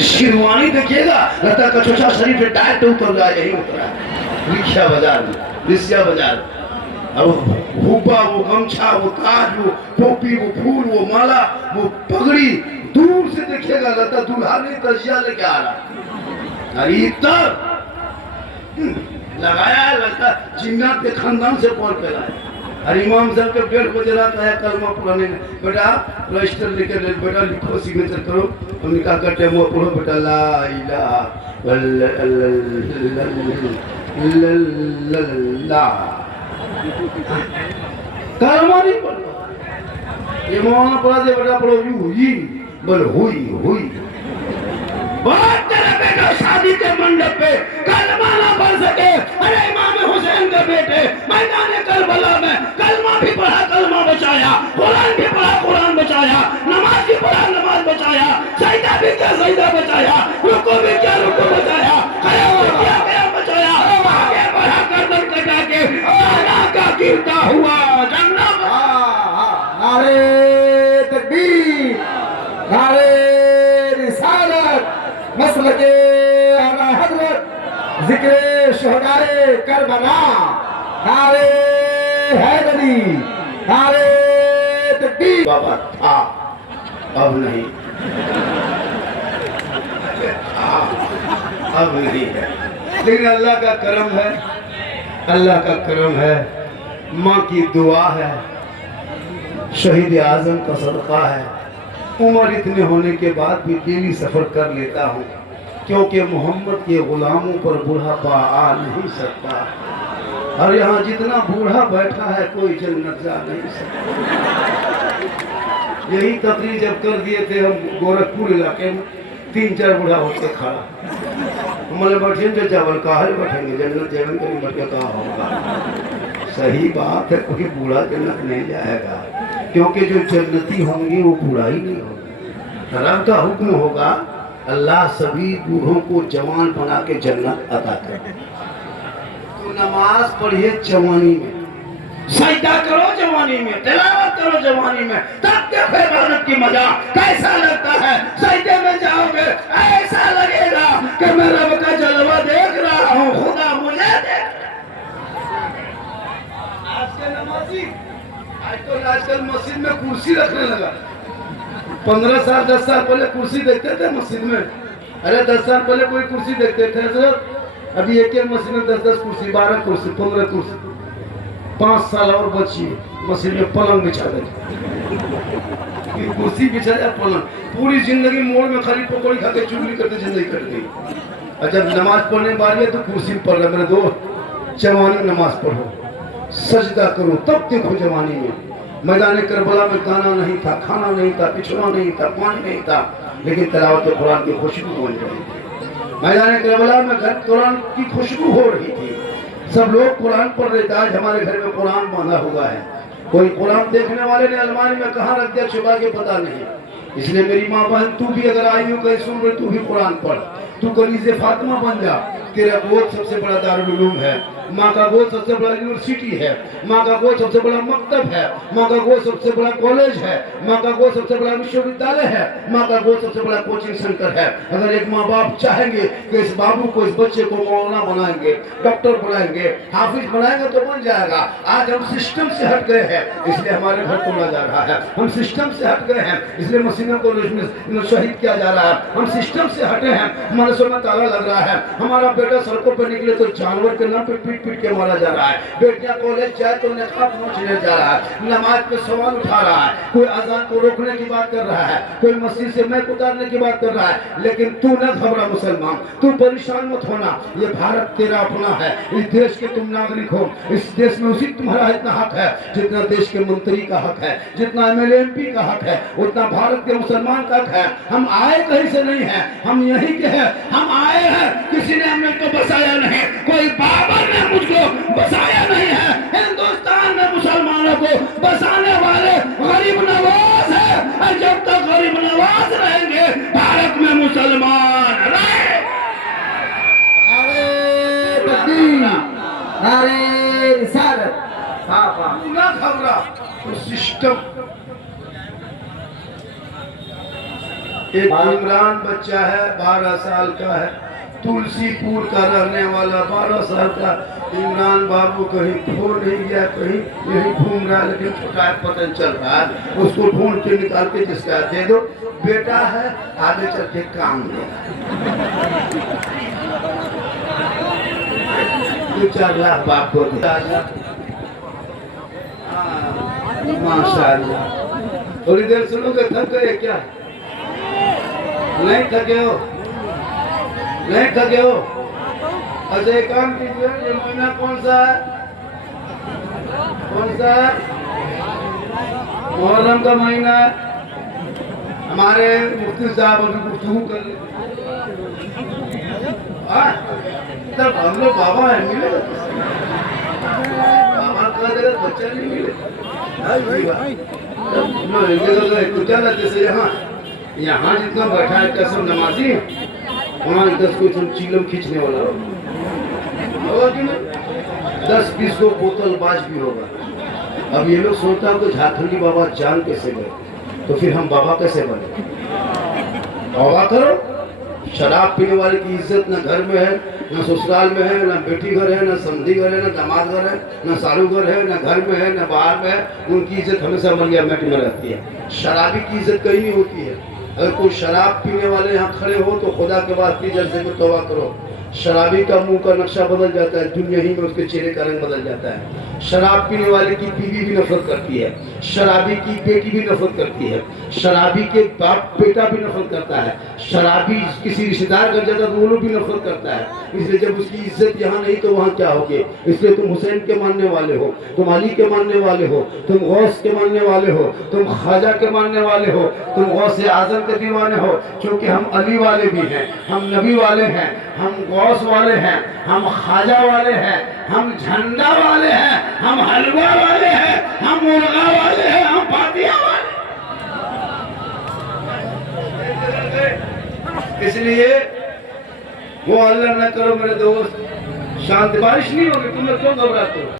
शेरवानी देखिएगा, लगता है कचोचा शरीर पे डायरेक्ट उतर जाए। यही उतरा रिक्शा बाजार में, रिक्शा बाजार। अब हुब्बा, वो गमछा, वो ताज, वो टोपी, वो फूल, वो माला, वो पगड़ी, दूर से देखिएगा लगता दूल्हा ने तजिया लेके आ रहा। अरे इतर लगाया है, लगता जिन्नात के खानदान से पौर पे लाए। अरे इमाम साहब के 1:30 बजे रात आया कलमा पढ़ाने, बेटा रजिस्टर लेके बेटा लिखो, सिग्नेचर करो। हम निकाह का टेमो पढ़ो बेटा, ला इलाहा इल्लल्लाह। कलमा नहीं पढ़ो, इमाम पढ़ा दे बेटा, पढ़ो यू ही बोल हुई हुई। बात तेरे बेटा शादी के मंडप पे कलमा ना पढ़ सके। अरे इमाम हुसैन के बेटे मैदान करबला में कलमा भी पढ़ा, कलमा बचाया, कुरान भी पढ़ा, कुरान बचाया, नमाज भी पढ़ा, नमाज बचाया, सजदा भी किया, सजदा बचाया, रुकू भी किया, रुकू बचाया, खड़ा हो गया, गया बचाया, आगे बढ़ा गर्दन कटा के गाना का गिरता हुआ जन्नत। नारे तकबीर, नारे रिसालत, मसलके आला हजरत, जिक्र शहदाए करबला, नारे हैदरी, नारे तकबीर। बाबा था, अब नहीं, अब नहीं है, लेकिन अल्लाह का करम है, अल्लाह का करम है, माँ की दुआ है, शहीद आजम का सदका है। उम्र इतने होने के बाद भी डेली सफर कर लेता हूँ, क्योंकि मोहम्मद के गुलामों पर बुढ़ापा आ नहीं सकता। और यहाँ जितना बूढ़ा बैठा है कोई जन्नत जा नहीं सकता। यही तकरीर जब कर दिए थे हम गोरखपुर इलाके में, 3-4 बूढ़ा होते खड़ा, हमारे बैठे जो चावल कहा बैठेंगे, जन्नत जगन के नहीं बैठे कहा होगा। सही बात है, कोई बूढ़ा जन्नत नहीं जाएगा, क्योंकि जो जन्नती होंगे वो बूढ़ा ही नहीं होगा। रब का हुक्म होगा, अल्लाह सभी बूढ़ों को जवान बना के जन्नत अता करे। तो नमाज पढ़िए जवानी में, सजदा करो जवानी में, तिलावत करो जवानी में, तब देखो इबादत की मजा कैसा लगता है। सजदे में जाओगे ऐसा लगेगा कि मैं रब का जलवा देख रहा हूँ, खुदा मुझे देख। आज के नमाजी आजकल मस्जिद में कुर्सी रखने लगा। 15 साल 10 साल पहले कुर्सी देखते थे मस्जिद में। अरे 10 साल पहले कोई कुर्सी देखते थे सर, अभी एक मस्जिद में 10-10 कुर्सी, 12 कुर्सी, 15 कुर्सी। 5 साल और बचिए, मस्जिद में पलंग बिछा दे, कुर्सी बिछा जाए, पलंग। पूरी जिंदगी मोड़ में खाली पकौड़ी खा के चुगली करते जिंदगी कट गई। और जब नमाज पढ़ने वाली है तो कुर्सी पढ़ रहा। मेरे दोस्त, जवानी नमाज पढ़ो, सजदा करो, तब देखो जवानी में। मैदान करबला में गाना नहीं था, खाना नहीं था, पिछड़ा नहीं था, पानी नहीं था, लेकिन तिलावत कुरान की खुशबू बन रही थी। मैदान करबला में घर कुरान की खुशबू हो रही थी, सब लोग कुरान पढ़ रहे थे। आज हमारे घर में कुरान बांधा हुआ है, कोई कुरान देखने वाले ने अलमारी में कहाँ रख दिया छुपा के पता नहीं। इसलिए मेरी माँ बहन, तू भी अगर आई हो कहीं सुन रही, तू भी कुरान पढ़, तू कनीज़े फातिमा बन जा। तेरा गोद सबसे बड़ा दारुल उलूम है, माँ का गोद सबसे बड़ा यूनिवर्सिटी है, माँ का गोद सबसे बड़ा मकतब है, माँ का गोद सबसे बड़ा कॉलेज है, माँ का गोद सबसे बड़ा विश्वविद्यालय है, माँ का गोद सबसे बड़ा कोचिंग सेंटर है। अगर एक माँ बाप चाहेंगे कि इस बाबू को, इस बच्चे को मौलाना बनाएंगे, डॉक्टर बनाएंगे, हाफिज बनाएंगे तो बन जाएगा। आज हम सिस्टम से हट गए हैं, इसलिए हमारे घर तोड़ा जा रहा है। हम सिस्टम से हट गए हैं, इसलिए मसीहा को शहीद किया जा रहा है। हम सिस्टम से हटे हैं, हमारे सर में ताला लग रहा है। हमारा बेटा सड़कों पर निकले तो जानवर के नाम पे पीट के मारा जा रहा है। बेटियां कॉलेज जाए तो निकाब नोचने जा रहा है, नमाज पे सवाल उठा रहा है, कोई अजान को रोकने की बात कर रहा है, कोई मस्जिद से मैक उतारने की बात कर रहा है। लेकिन तू न घबरा मुसलमान, तू परेशान मत होना, ये भारत तेरा अपना है, इस देश के तुम नागरिक हो। इस देश में उसी तुम्हारा इतना हक है जितना देश के मंत्री का हक है, जितना MLA MP का हक है, उतना भारत के मुसलमान का हक है। हम आए कहीं से नहीं है, हम यहीं के हैं। हम आए हैं, किसी ने हमें तो बसाया नहीं, कोई बाबर ने मुझको बसाया नहीं है। हिंदुस्तान में मुसलमानों को बसाने वाले गरीब नवाज है, और जब तक गरीब नवाज रहेंगे भारत में मुसलमान रहे। नारे तकबीर, नारे रिसालत। ना घबरा, तो सिस्टम एक इमरान बच्चा है 12 साल का है, तुलसीपुर का रहने वाला 12 साल का इमरान बाबू कहीं खो नहीं गया, कहीं यही घूम रहा है, लेकिन छोटा है, पता नहीं चल रहा है। उसको ढूंढ के निकाल के जिसका दे दो, बेटा है आगे चल के काम देगा। 2-4 लाख बाप को दे। माशाअल्लाह। थोड़ी देर सुनोगे, थक गए क्या? नहीं थके हो? नहीं थके हो? अच्छा एक काम कीजिए, ये महीना कौन सा है? कौन सा है? मुहर्रम का महीना है। हमारे मुफ्ती साहब अभी गुफ्तगू कर रहे, तब हम लोग बाबा है, मिले बाबा का जगह बच्चा नहीं मिले। जैसे यहाँ जितना बैठा है क्या सब नमाजी, वहाँ 10 कोई चीलम खींचने वाला होगा कि नहीं, 10-20 को बोतल बाज भी होगा। अब ये लोग सोचता है तो झारखंडी बाबा जान कैसे गए, तो फिर हम बाबा कैसे बने? बाबा करो। शराब पीने वाले की इज्जत न घर में है, न ससुराल में है, न बेटी घर है, न समधी घर है, न दामाद घर है, न सालू घर है, न घर में है, न बाहर में है। उनकी इज्जत हमेशा मलिया मेट में रहती है। शराबी की इज्जत कहीं नहीं होती है। अगर कोई शराब पीने वाले यहाँ खड़े हो तो खुदा के वास्ते जल्द से तौबा करो। शराबी का मुंह का नक्शा बदल जाता है, दुनिया ही में उसके चेहरे का रंग बदल जाता है। शराब पीने वाले की बीवी भी नफरत करती है, शराबी की बेटी भी नफरत करती है, शराबी के बाप बेटा भी नफरत करता है, शराबी किसी रिश्तेदार का जाता तो वो लोग भी नफरत करता है। इसलिए जब उसकी इज्जत यहाँ नहीं तो वहाँ क्या होगी? इसलिए तुम हुसैन के मानने वाले हो, तुम अली के मानने वाले हो, तुम गौस के मानने वाले हो, तुम ख्वाजा के मानने वाले हो, तुम गौस आजम के दीवाने हो। क्योंकि हम अली वाले भी हैं, हम नबी वाले हैं, हम गौस वाले हैं, हम ख्वाजा वाले हैं, हम झंडा वाले हैं, हम हलवा वाले हैं, हम मुर्गा वाले हैं, हम पातिया वाले। इसलिए वो अल्लाह न करो मेरे दोस्त, शांति बारिश नहीं होगी, तुम लोग क्यों घबराते हो?